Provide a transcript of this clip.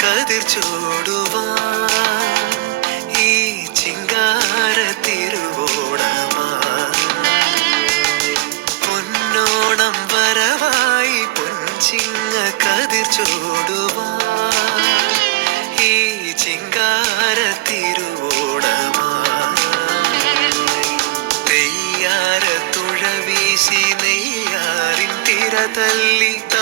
കതിർ ചൂടുവാ ഈ ചിങ്കാര തിരുവോണമാ പൊന്നോണം വരവായി പൊഞ്ചിങ്ങ കതിർ ചൂടുവാ തല്ലി